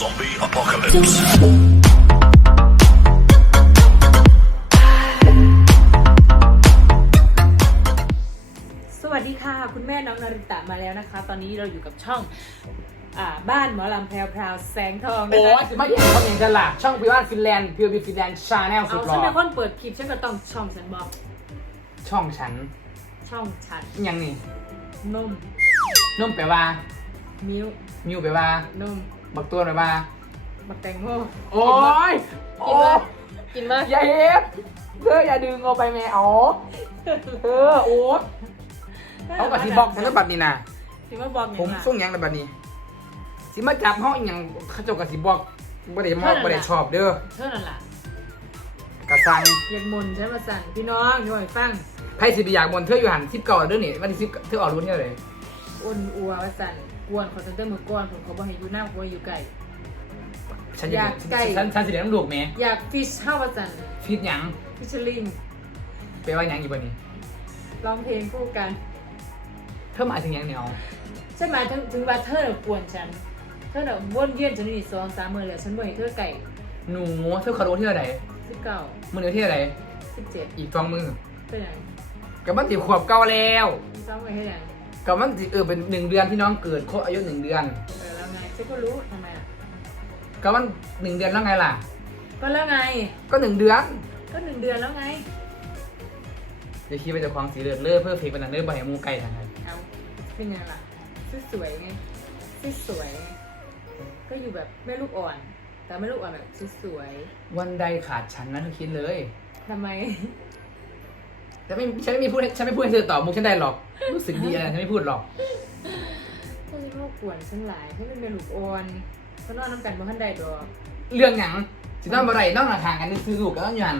Zombie apocalypse. สวัสดีค่ะ คุณแม่น้องนาริตะมาแล้วนะคะ ตอนนี้เราอยู่กับช่องอ่าบ้านหมอลำแพรวพราวแสงทองนะโอ้คะยไม่เห็นเขาเห็นกันล่ะช่องพิวานฟินแลนด์พิวฟินแลนด์ชาแนลสุเอาดหล่ฉันอเป็นคนเปิดคลิปฉันก็ต้องช่องฉันบอกช่องฉันช่องฉันยังนี่นมนุ่มแปลว่า มิ้วมิวแปลว่า นมบักตัวแปลว่า บักแตงโมโอ้ยกิโอ้นมากินมาอย่าเฮ็ดเธออย่าดึงเอาไปแม่อ๋อเธอโอ้เขากับสีบอกฉันแล้วบัดนี้นะสิมาบอกผมอย่างส่งหยังแล้วบัดนี้สิมาจับห้องอหย่างเขาเจ้ากับสีบอกบ่ได้มอบบ่ได้ชอบเด้อเท่านั้นล่ะกระซัง อยากมนต์ฉันมาสั่นพี่น้องหน่วยฟังไพ่สิบอยากบนเธออยู่หันทิปเก่าเด้อนี่วันที่สิบเธอออกรุ่นเท่าไหร่ อ้นอัวว่าสั่นกวนขอตั้งแต่มือก้อนผมเขาบอกให้อยู่หน้ากลัวอยู่ไก่ฉันจะอยากใกล้ฉันฉันสิเลี้ยงลูกแม่อยากฟิชเข้าว่าสั่นฟิตหยังฟิชลิงแปลว่าหยังอยู่บัดนี้ร้องเพลงคู่กันเธอหมายถึงหยังเนี่ยเอาฉันหมายถึงถึงว่าเธอน่ะกวนฉัน เธอน่ะวนเวียนฉันอยู่สองสามมือแล้วฉันบ่ให้เธอไก่หนูเธอคารุที่เท่าไหร่สิบเก้ามือเดียวที่เท่าไหร่สิบเจ็ดอีกสองมือเป็นไงกับมันติขวบเก่าแล้วซ้อมไว้ให้ยัง กับมันติเออเป็นหนึ่งเดือนที่น้องเกิดครบอายุหนึ่งเดือน เออแล้วไงฉันก็รู้ทำไมอะกับมันหนึ่งเดือนแล้วไงล่ะ ก็แล้วไง ก็หนึ่งเดือนก็หนึ่งเดือนแล้วไง เดี๋ยวคิดว่าจะควางสีเหลืองเลือเพื่อเพลงเป็นหนังเลือใบมูไก่ทางไงเอาเป็นไงล่ะสวยๆไงสวยๆไงก็อยู่แบบแม่ลูกอ่อน แต่แม่ลูกอ่อนแบบสวยวันใดขาดฉันนะเธอคิดเลยๆทำไม แต่ไม่ฉันไม่มีพูดให้ฉันไม่พูดให้เธอตอบมุกฉันได้หรอก รู้สึกดีอะไรฉันไม่พูดหรอกเธอเป็นลูกกวนฉันหลายฉันเป็นแม่ลูกอ่อนเขานอนน้ำกันบ่ทันใดดอกเรื่องหยังสิน้องบ่ได้น้องหน้าทางกันนี่คือลูกกับน้องอยัน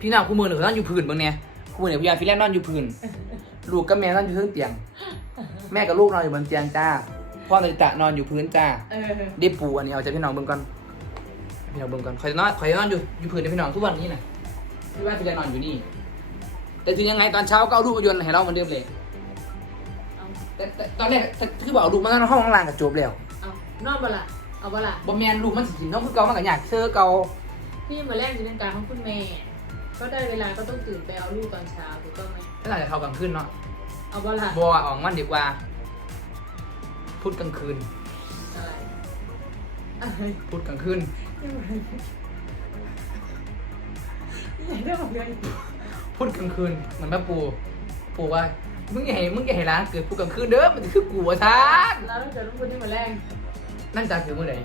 พี่น้องคู่มือหนึ่งนอนอยู่พื้นบางเนี่ยคู่มือเนี่ยพี่ยาฟิลแลนด์นอนอยู่พื้นลูกกับแม่นอนอยู่พื้นเตียง แม่กับลูกนอนอยู่บนเตียงจ้าพ่อนาริตะนอนอยู่พื้นจ้าเออได้ปูอันนี้เอาจากพี่น้องเบิ่งก่อนพี่น้องเบิ่งก่อนคอยจะนอนคอยจะนอนอยู่อยู่พื้นในพี่น้องทุกวันนี้น่ะพี่ว่าฟิลแลนด์นอนอยู่นี่ แต่ถึงยังไงตอนเช้าก็เอาลูกมาโยนให้เราเหมือนเดิมเลยเอาแต่แต่ตอนแรกแต่คือบอกเอาลูกมานอนห้องล่างกับจบแล้วเอานอนบ่ล่ะเอาบ่ล่ะบ่แม่นลูกมันสิกินน้องคือเก่ามันก็อยากเชื่อเก่าพี่มาแรกจินตนาการของคุณแม่ ก็ได้เวลาก็ต้องตื่นไปเอาลูกตอนเช้าถูกต้องไหมก็น่าจะเข้ากลางคืนเนาะเอาบ่ล่ะบัวออกมันดีกว่า พูดกลางคืน อะไรอะไรพูดกลางคืน ยังไงยังได้บอกเลย พูดกลางคืนเหมือนแม่ปู ปูว่า มึงอย่าให้มึงอย่าให้ร้านเกิดพูดกลางคืนเด้อ มันจะคือกูวะท่านแล้วตั้งแต่ลูกคุณที่มาแรกนั่นจะคือมื่อไหร่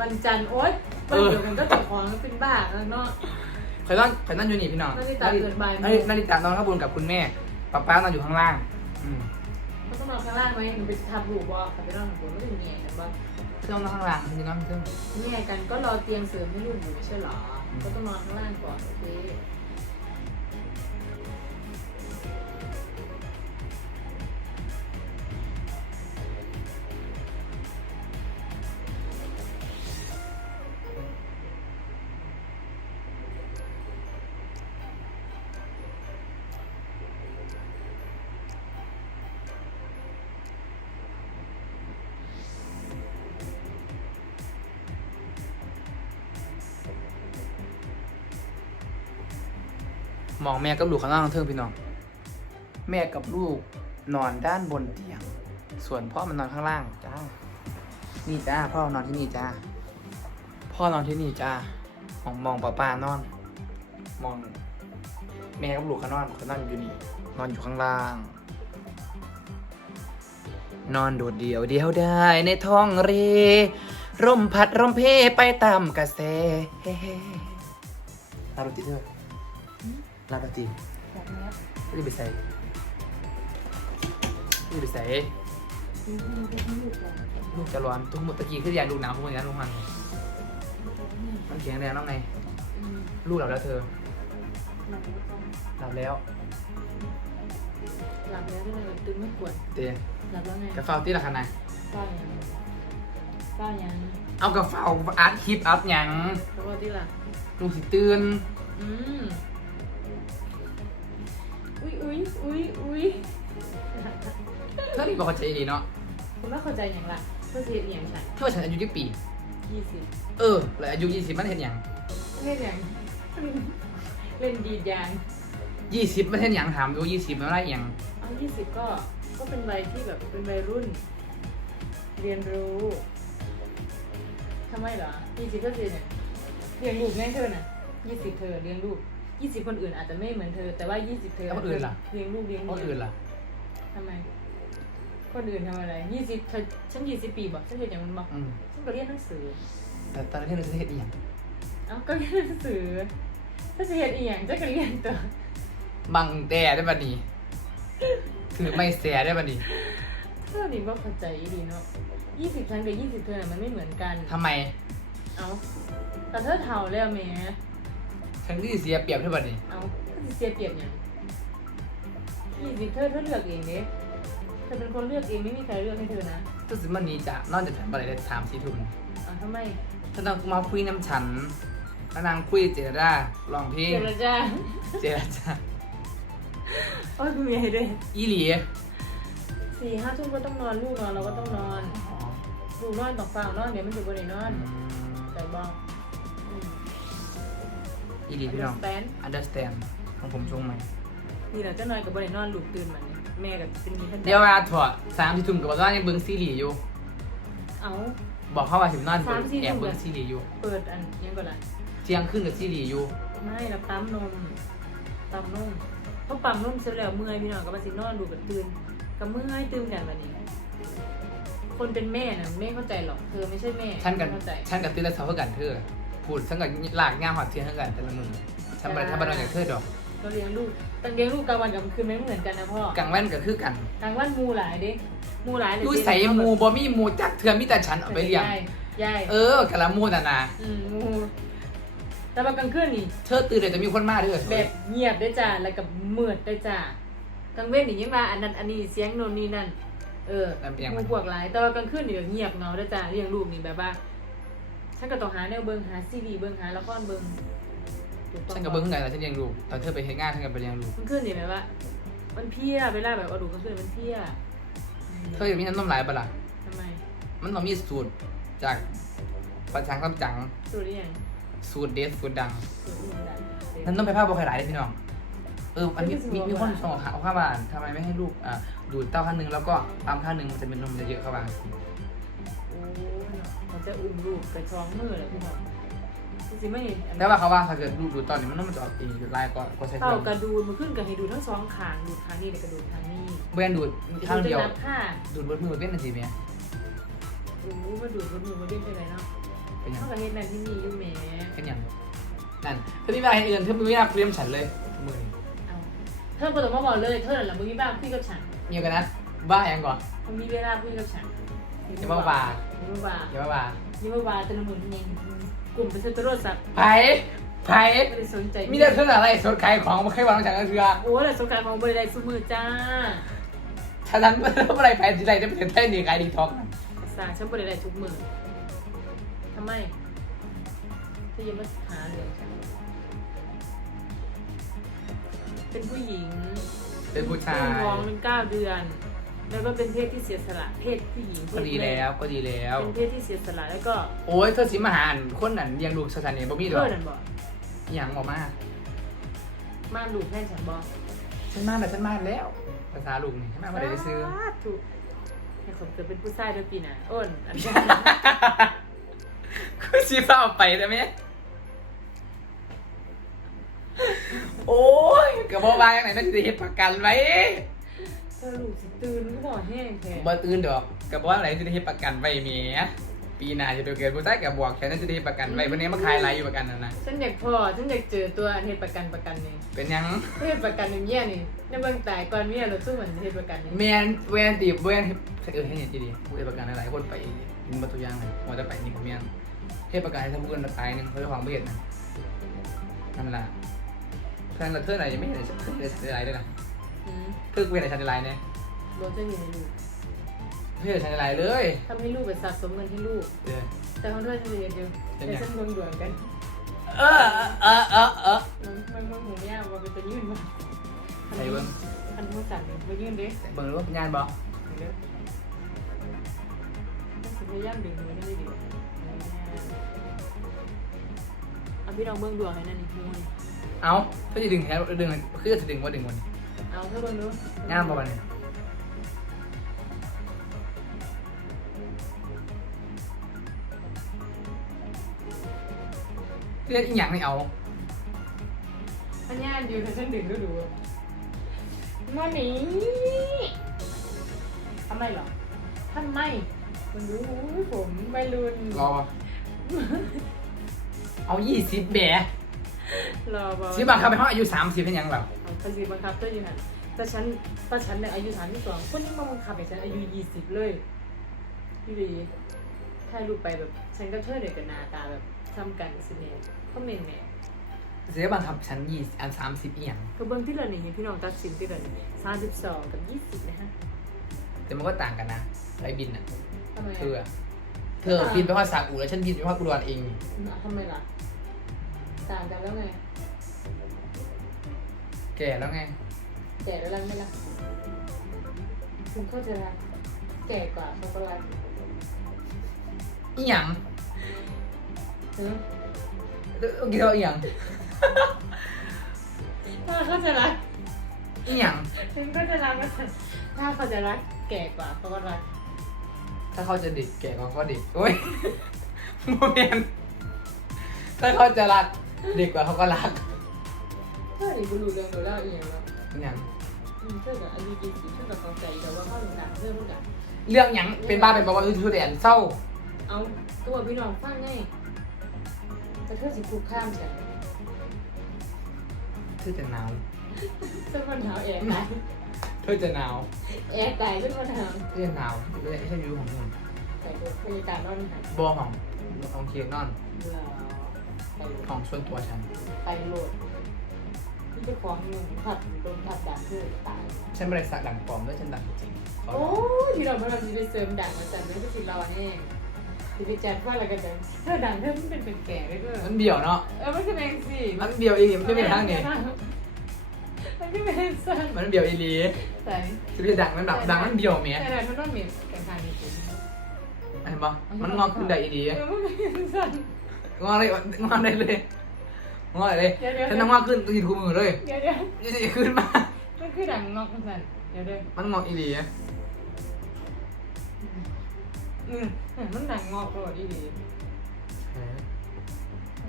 วันจันทร์โอ๊ยวันเดียวกันก็จัดของแล้วเป็นบ้าแล้วเนาะใครนั่นใครนั่นอยู่นี่พี่น้องนาฬิตาเกิดบ่ายโมงนาฬินาฬิตานอนข้างบนกับคุณแม่ป้าป้านอนอยู่ข้างล่างอืมเขาต้องนอนข้างล่างไหมหนูไปทับลูกบ่เขาไปนอนข้างบนไม่ถึงเงียกันบ่พี่น้องนอนข้างล่างพี่น้องซึ่งเงียกันก็รอเตียงเสริมให้ลูกอยู่ไม่ใช่เหรอ ก็ต้องนอนข้างล่างก่อนโอเค มองแม่กับลูกข้างล่างเทิงพี่น้อง แม่กับลูกนอนด้านบนเตียง ส่วนพ่อมันนอนข้างล่างจ้า นี่จ้าพ่อนอนที่นี่จ้า พ่อนอนที่นี่จ้ามองมองป้าป้านอน มองแม่กับลูกเขานอนเขานอนอยู่นี่ นอนอยู่ข้างล่าง นอนโดดเดี่ยวเดียวได้ในท้องเรร่มพัดร่มเพไปตามกระแสเฮ้เฮ้ลาดนตรีเถอะ ลาดนตรีแบบนี้ไม่ได้ไปใส่ไม่ได้ไปใส่ลูกจะร้อนทุกหมดตะกี้คืออยากดูหนาวพวกนี้ทุกวันมันแข็งแรงแล้วไงลูกหลับแล้วเธอหลับแล้วหลับแล้วได้เลยตึงไม่ปวดเดี๋ยวหลับแล้วไงกระเฝ้าที่ละขนาดเฝ้ายังเฝ้ายังเอากระเฝ้าอัดคลิปอัพหยังแล้วก็ที่ละลูกสิตื่นอืม อุ้ยอุ้ยอุ้ยอุ้ยเธอนี่บอกเขาใจดีเนาะคุณไม่เข้าใจอย่างละเพื่อเสียอย่างฉันเธอว่าฉันอายุยี่ปียยี่สิบเออแล้วอายุยี่สิบมันเห็นอย่างเล่นอย่างเล่นดีดยางยี่สิบมันเห็นอย่างถามดูยี่สิบมันอะไรอย่างเอายี่สิบก็ก็เป็นวัยที่แบบเป็นวัยรุ่น เรียนรู้ทำไมเหรอยี่สิบก็คือเนี่ยเลี้ยงลูกแม่เธอน่ะยี่สิบเธอเลี้ยงลูก ยี่สิบคนอื่นอาจจะไม่เหมือนเธอ แต่ว่ายี่สิบเธอแล้วคนอื่นล่ะ เลี้ยงลูกเลี้ยงคนเมียอื่นล่ะ ทำไม คนอื่นทำอะไรยี่สิบเธอฉันยี่สิบปีบอกฉันเรียนอย่างมันบอกอืมฉันก็เรียนหนังสือ แต่ตอนนี้เราจะเห็นอย่างเอ้าก็เรียนหนังสือถ้าจะเรียนอีกอย่างจะก็เรียนตัวบังแต่ได้บัดนี้ คือไม่แสได้บัดนี้เท่านี้ว่าเข้าใจดีเนาะยี่สิบฉันกับยี่สิบเธอน่ะมันไม่เหมือนกัน ทำไม เอ้าแต่เธอเท่าแล้วแหม่ ฉันก็สิเสียเปรียบได้บัดนี้เอ้าก็สิเสียเปรียบอย่างยี่สิบเธอเธอเลือกเองเด้เธอเป็นคนเลือกเองไม่มีใครเลือกให้เธอนะก็สิมันนี้จะนอนจากฉันไปได้สามสี่ทุ่มเอ้าทำไมถ้าต้องมาคุยน้ำฉันแล้วนางคุยเจรจาลองเพลงเจรจาเจรจาโอ้ยคุณเมียด้วยอีหลีสี่ห้าทุ่มก็ต้องนอนลูกนอนเราก็ต้องนอนลูกนอนต้องฟังนอนเดี๋ยวมันจะบนไหนนอนใจบ้องอี หลีพี่น้อง understand understand ของผมชงไหมนี่แหละเจ้านอยกับบริโนอนลูกตื่นมาเนี่ยแม่กับเป็นมีท่านเดี๋ยวว่าถั่วสามสี่ทุ่มกับว่ายังเบิ้งซีรีส์อยู่ เอา บอกเขาว่าสิบนอนสามสี่แอบทุ่มเบิ้งซีรีส์อยู่เปิดอันยังก่อนละเที่ยงขึ้นกับซีรีส์อยู่ไม่ละปั๊มนมปั๊มนมเพราะปั๊มนมเสร็จแล้วเมื่อยพี่น้องกับมาสินอนลูกกับตื่นกับเมื่อยตื่นกันวันนี้ คนเป็นแม่น่ะไม่เข้าใจหรอกเธอไม่ใช่แม่ฉันกันไม่เข้าใจ ฉันกันตื่นแล้วเช้าเท่ากันเธอ พูดฉันกับหลากง่ามหอดเทียนเท่ากันแต่ละมือฉันไปจ้าทำบ้านจากเธอดอกเราเลี้ยงลูกแต่เลี้ยงลูกกลางวันกับกลางคืนไม่เหมือนกันนะพ่อกลางวันก็คือกันกลางวันมูหลายเด้มูหลายเลยดูใส่หมูบ่มีหมูจักเทือมีแต่ฉันเอาไปเลี้ยงยายยายเออกะละมูน่ะนะอืมมูแต่ว่ากลางคืนนี่เธอตื่นเดี๋ยวจะมีคนมาเด้อแบบเงียบได้จ้าแล้วกับมืดได้จ้ากลางเว้นนี่ยังมาอันนั้นอันนี้เสียงโน่นนี่นั่นเออลำเอียงหมัมูนพวกหลายแต่ว่ากลางคืนนี่แบบเงียบเหงาได้จ้าเลี้ยงลูกนี่แบบว่า ฉันก็ต้องหาแนวเบิ่งหาซีรีส์เบิ่งหาละครเบิ่งถูต้อฉันกับเบิ้งไงล่ะฉันเลี้ยงลูกตอนเธอไปเฮ็ดงานฉันกับไปเลี้ยงลูกกลางคืนนี่แบบว่า มันเพลียเวลาแบบเอาดูกลางคืนมันเพลียเธออยากมีน้ำนมหลายปะล่ะทำไมมันต้องมีสูตรจากประชังคำจังสูตรหรือยังสูตรเด็ดสูตรดังสูตรอื่นดันนั่นต้องไปภาพบอใครหลายเลยพี่น้อง เอออันนี้มีไม่มีใช่คนว่าส่งข่าวเข้ามาทำไมไม่ให้ลูกอ่าดูดเต้าข้างหนึงแล้วก็ปั๊มข้างหนึงมันจะเป็นนมจะเยอะเข้ามาโอ้ย เนาะมันจะอุ้มลูกกระช้องมือเลยพี่น้องจริงๆไม่เห็นอันแต่ว่าเขาว่าถ้าเกิดดูดดูดตอนนี้มันต้องมันจะออกเองดูดลายก็ก็ใช้เคเท่ารื่องกระดูนมันขึ้นกับให้ดูทั้งสองขางดูดทางนี้และกระดูดทางนี้เว้นดูดข้างเดียวจะนับค่ะดูดบนมือเป็นนาทีเมียโอ้มาดูดบนมือมาเล่นไปไหนเนาะเป็นยังเท่ากับเฮ็ดนั่นที่นี่อยู่แหมเป็นยังนั่นเธอมีเวลาให้อื่นเธอมีเวลาเตรียมฉันเลยมือนี้เอาเธอบ่ต้องมาบอกเลยเธอน่ะมึงมีบ้างคุยกับฉันเงียบกันนะบ้ายังก่อนมึงมีเวลาคุยกับฉัน อย่ามาว่าอย่ามาว่าอย่ามาบ้าอย่ามาว่าแต่ละมือนี่กลุ่มเป็นเซนเตอร์โรสัตว์ไผ่ไผ่ไม่ได้สนใจมีแต่เธออะไรสดขายของมาใครวางฉันก็เถื่อโอ้ยแต่สงกรารของบริได้ซุมือจ้าถ้าฉันไม่รู้อะไรแพ้ที่ไรจะเป็นไทยนี่ขายดีท็อกสาฉันบริได้ทุกมือทำไมจะยังมาหาเรื่องฉันเป็นผู้หญิง เป็นผู้ชาตั้งยท้องเป็นเก้าเดือน แล้วก็เป็นเพศที่เสียสละเพศผู้หญิงเพก็ศดีแล้วก็ดีแล้ว เป็นเพศที่เสียสละแล้วก็โอ้ยเธอสิมาหาอันคนนั้นเลี้ยงลูกสถานีบ่มีดอกเพื่อนนั่นบอกอหย่างบอกมาม่านลูกแม่ฉันบอกฉันมาแต่ฉันมาแล้วภาษาลูกนี่ฉันมาบ่ได้ไปซื้อสาธุให้ผมเกิดเป็นผู้ชายเด้วยปีหน่ะอ้นอันนี้คือชีฟ้าเอาไปได้ไหมโอ้ยกระบอกว่าอย่างไหนนั่นจะเฮ็ดประกันไว้ เธอลูกสิตื่นก็บอกแห้งแท้บ่ตื่นดอกกระบอกว่าอะไรจะได้เฮ็ดประกันไว้เมียปีหน้าจะไปเกิดผู้ชายกับบวกแค่นั้นจะได้เฮ็ดประกันไว้วันนี้มาขายอะไรอยู่ประกันนั่นนะฉันอยากพอฉันอยากเจอตัวอันเหตุประกันประกันนี่เป็นหยังเหตุประกันอย่างเงี้ยนี่ในเบื้องตายก่อนเมียเราสู้เหมือนเหตุประกันนี่แมนแวนตีแวนเออให้เห็นดีๆผู้เฮ็ดประกันหลายๆคนไปยินมาตัวอย่างเลยว่าจะไปนี่ผมเมียนเฮ็ดประกันให้ทำเงินตายหนึงเขาจะของบ่เฮ็ดนะนั่นล่ะแฟนเราเธอไหนยังไม่เห็นเลยเธอเลยฉันไลน์ด้วยนะ อืมเธอเวียนไหนฉันไลน์เนี่ยโดนจะมีในลูกเธอฉันไลน์เลยทำให้ลูกไปสะสมเงินให้ลูก เออ แต่ของเธอฉันเรียนอยู่เป็นแต่ไงฉันดวงดวงกันเออเออเออเออมันมันหมูย่างมันเป็นตัวยื่นมาใส่เบิ้งคันมือสั่นเลยมายื่นเด้เบิ้งรู้งานบ่เดี๋ยวต้องพยายามดึงมือให้ดีพี่น้องเบิ่งดวงให้นั่นนี่มูนี่เอาเพื่อจะดึงแค่ดึงคือจะดึงว่าดึงวันนี้ เอาเธอเบิ่งดูงามประมาณนี้เรียกอีหยังไม่เอา อันนี้อันอยู่แต่ฉันดึงดูดูมาหนีทำไมเหรอทำไมมันรู้ผมไม่รุนรอปะเอายี่สิบแบะรอบ่สิบังคับไปห้องอายุสามสิบเป็นหยังเหรอ เอาภาษีบังคับเธออยู่หันแต่ฉันแต่ฉันเนี่ยอายุสามที่สองคนนี้มาบังคับให้ฉันอายุยี่สิบเลยพี่ดีถ่ายรูปไปแบบฉันก็เธอเด็กกันหนาตาแบบทำกันสิเนี่ยคอมเมนต์เนี่ยเสียบังคับฉันยี่อันสามสิบอีหยังก็เบิ้งที่เราเนี่ยพี่น้องตัดสินที่เราเนี่ยสามสิบสองกับยี่สิบนะฮะแต่มันก็ต่างกันนะไรบินอะทำไมเธออะอะเธอบินไปภาษาอูแล้วฉันบินไปภาคอุดรเองทำไมล่ะ ต่างกันแล้วไง แก่แล้วไง แก่แล้วรักไหมล่ะคุณเข้าใจรักแก่กว่าเขาก็รักอีหยังเออเมื่อกี้เราอีหยังถ้าเขาจะรักอีหยังฉันก็จะรักก็ถ้าเขาจะรักแก่กว่าเขาก็รักถ้าเขาจะเด็กแก่กว่าเขาก็เด็กโอ้ยโมเมนต์ถ้าเขาจะรักเด็กกว่าเขาก็รัก เฮ้ยกูรู้เรื่องดูแล้วอีกอย่างแล้วอีหยังอืมเธอกับอายุยี่สิบเธอกับเขาใจแต่ว่าเขาหลงดังเธอเมื่อกี้เรื่องหยังเป็นบ้าเป็นบอกว่าเออทุเรียนเศร้าเอาตัวพี่น้องฟังไงแต่เธอสิคุกข้ามฉันเธอจะหนาวเป็นปัญหาแอร์ตายเธอจะหนาวแอร์ตายเป็นปัญหาเธอจะหนาวเลยฉันอยู่ของมึงแต่บรรยากาศร้อนหันบอของของเคียงนอนเบื่อไปโหลของส่วนตัวฉันดไปโหลด นี่จะของหนึ่งผัดโดนผัดดังเพื่อตาย ฉันไม่ได้สักดังปลอมด้วยฉันดังจริงเขาโอ้ยที่เราพยายามจะไปเสริมดังมาจันไม่ก็ติดรอแน่ที่ไปแจ็คว่าอะไรกันจังเธอดังเธอมันเป็นเป็นแก่ได้ด้วยมันเบี่ยวเนาะ เออมันคือแมงสิมันเบี่ยวอีหลีมันจะเป็นทางนี้มันคือแมงสันมันเบี่ยวอีหลีแต่จะเป็นดังมันแบบดังมันเบี่ยวเมียแต่มันต้องมีกันทางนี้จริงเห็นปะมันงอกขึ้นได้อีหลีเออมันเป็นสันงอกเลยงอกได้เลย งอกเลยเดี๋ยวเดี๋ยว ฉันต้องงอกขึ้นตีนคู่มือเลยเดี๋ยวเดี๋ยวยี่สิขึ้นมา มันคือดังงอกมันสันเดี๋ยวเดี๋ยวมันงอกอีหลีอืมมันดังงอกโปรดอีดี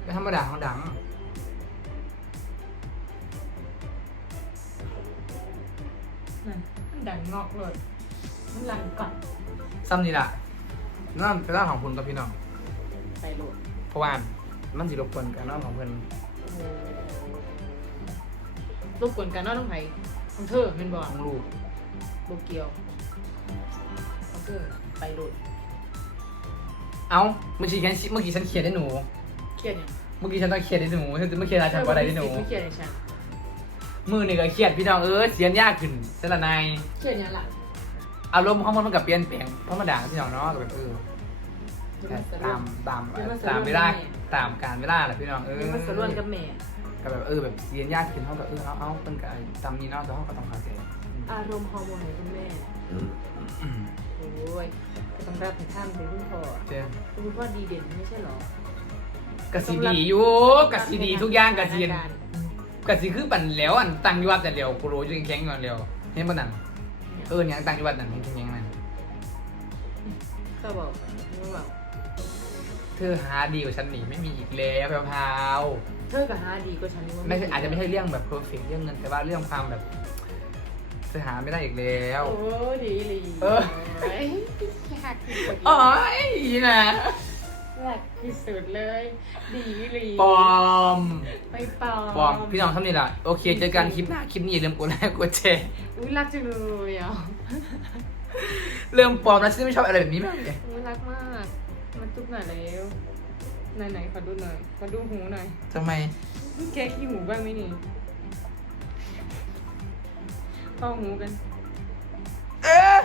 ก็ธรรมดาเขาดังนั่นมันดังงอกโปรดมันหลังก่อนซ้ำนี่ละนั่นเป็นร่างของคุณกับพี่น้องไปโหลดเพราะว่ามันสิรบกวนการนอนของเพื่อน รบกวนการนอนของไผ่ของเธอเป็นบอกของลูกโบเกียวของเธอไปโหลดเอ้าเมื่อกี้ฉันเมื่อกี้ฉันเขียนให้หนู เครียดยังเมื่อกี้ฉันต้องเขียนให้หนูฉันจะไม่เขียนอะไรฉันก็ได้ให้หนู ไม่เครียดในฉันมือนี่ก็เครียดพี่น้องเออเสียงยากขึ้นเสยละนายเครียดยังล่ะ อารมณ์ของมันมันกับเปลี่ยนแปลงธรรมดาพี่น้องเนาะก็แบบเออจะ แต่มาสะตามวนตามเดี๋ยวมันสะตามดวกเวลาแน่ตามการเวลาแหละพี่น้องเออจะมาสะรวนกับแม่ก็แบบเออแบบเรียนยากขึ้นเท่ากับเออเอาเอาเป็นกับตามนี้เนาะแต่เขาก็ต้องเข้าใจอารมณ์ฮอร์โมนของคุณแม่อืมโอ้ยก็ต้องรับผิดชอบเป็นคุณพ่อเจ้าคุณพ่อดีเด่นไม่ใช่หรอกสิดีอยู่กสิดีทุกอย่างกสิกสิคือปั่นแล้วอันตังอยววัดแต่เดียวกูรู้อยู่แข็งๆก่อนเดียวเห็นปะนั่นเออยังตังอยววัดนั่นแข็งๆนั่นก็บอกไม่บอก เธอหาดีกว่าฉันหนีไม่มีอีกแล้วแพรวเธอกับฮาดีก็ฉันว่าๆไม่ใช่อาจจะไม่ใช่เรื่องแบบเพอร์เฟกเรื่องเงินแต่ว่าเรื่องความแบบเธอหาไม่ได้อีกแล้ว โอ้ดีลีเออยากที่สุดอ๋อนะยากที่สุดเลย ดีลีปลอมไปปลอมปลอมพี่น้องทำนี่แหละโอเคเจอกันคลิปหน้าคลิปนี้อย่าลืมกดไลค์กดแชร์อุ้ยรักจังเลยอะเริ่มปลอมแล้วฉันไม่ชอบอะไรแบบนี้มากเลย อุ้ยรักมาก มันจุ๊บหน่อยแล้วไหนไหนๆขอดูหน่อยขอดูหูหน่อยทำไมนี่แกขี้หูบ้างไหมนี่เข้าหูกันเอ๊ะ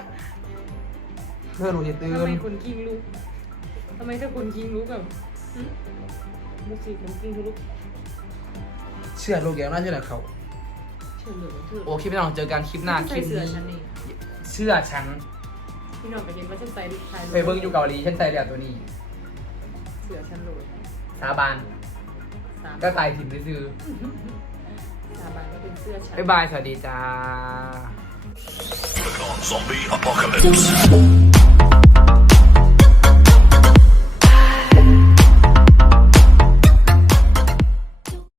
เพื่อนหนูจะตื่ทำไมนคนคิงลุกทำไมถ้าคนคิงลุกแบบหึลูกศิษย์คนคิงลุกเชื่อลูกแกน่าเชื่อเขาเฉลิมเถอะโอเคพี่น้องเจอกันคลิปหน้าคลิปใส่เสื้อนี้ฉันเองเชื่อฉัน พี่นองไปเห็นว่าฉันใส่ลูกชายไปเบิ้งอยู่เกาหลีฉันใส่แล้วตัวนี้ เสือฉันโหลดสาบานก็ตายถิ่นไปซื้อสาบานก็เป็นเสื้อฉัน บ๊ายบาย สวัสดีจ้า zombie apocalypse.